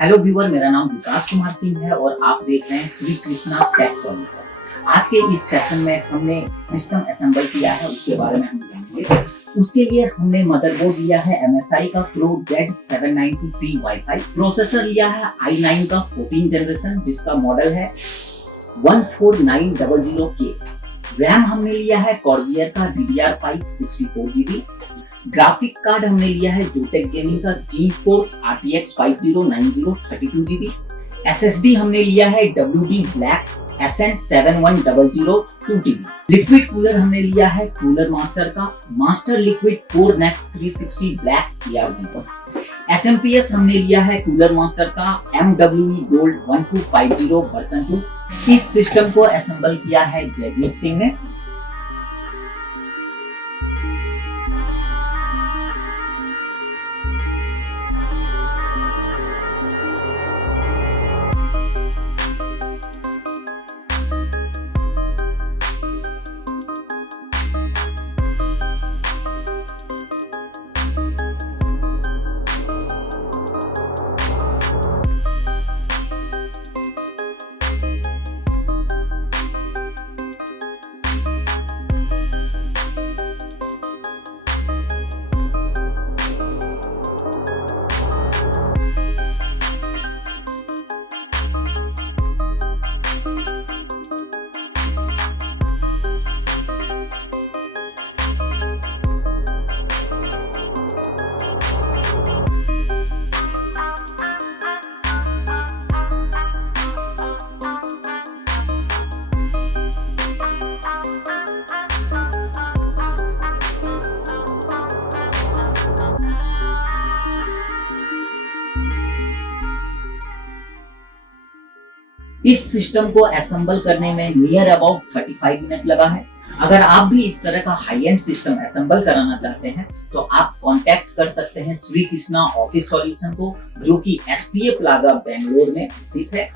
Hello viewer, मेरा नाम विकास कुमार सिंह है और आप देख रहे हैं श्री कृष्णा टेक सॉल्यूशन। आज के इस सेशन में हमने सिस्टम असेंबल किया है, उसके बारे में हम जानेंगे। उसके लिए हमने मदरबोर्ड लिया है MSI का Pro Z790P Wi-Fi, प्रोसेसर लिया है i9 का 14 जनरेशन जिसका मॉडल है 14900K। रैम हमने लिया है Corsair का DDR5 64GB। ग्राफिक कार्ड हमने लिया है जोटेक गेमिंग का GeForce RTX 5090 32GB। SSD हमने लिया है WD Black SN7100 2TB। Liquid cooler हमने लिया है कूलर मास्टर का master liquid core next 360 black PRG। SMPS हमने लिया है कूलर मास्टर का MWE Gold 1250 वर्जन 2। इस सिस्टम को असेंबल किया है जयदीप सिंह ने। इस सिस्टम को असेंबल करने में नियर अबाउट 35 मिनट लगा है। अगर आप भी इस तरह का हाई एंड सिस्टम असेंबल कराना चाहते हैं तो आप कांटेक्ट कर सकते हैं श्री कृष्णा ऑफिस सॉल्यूशन को, जो कि SPA प्लाजा बेंगलोर में स्थित है।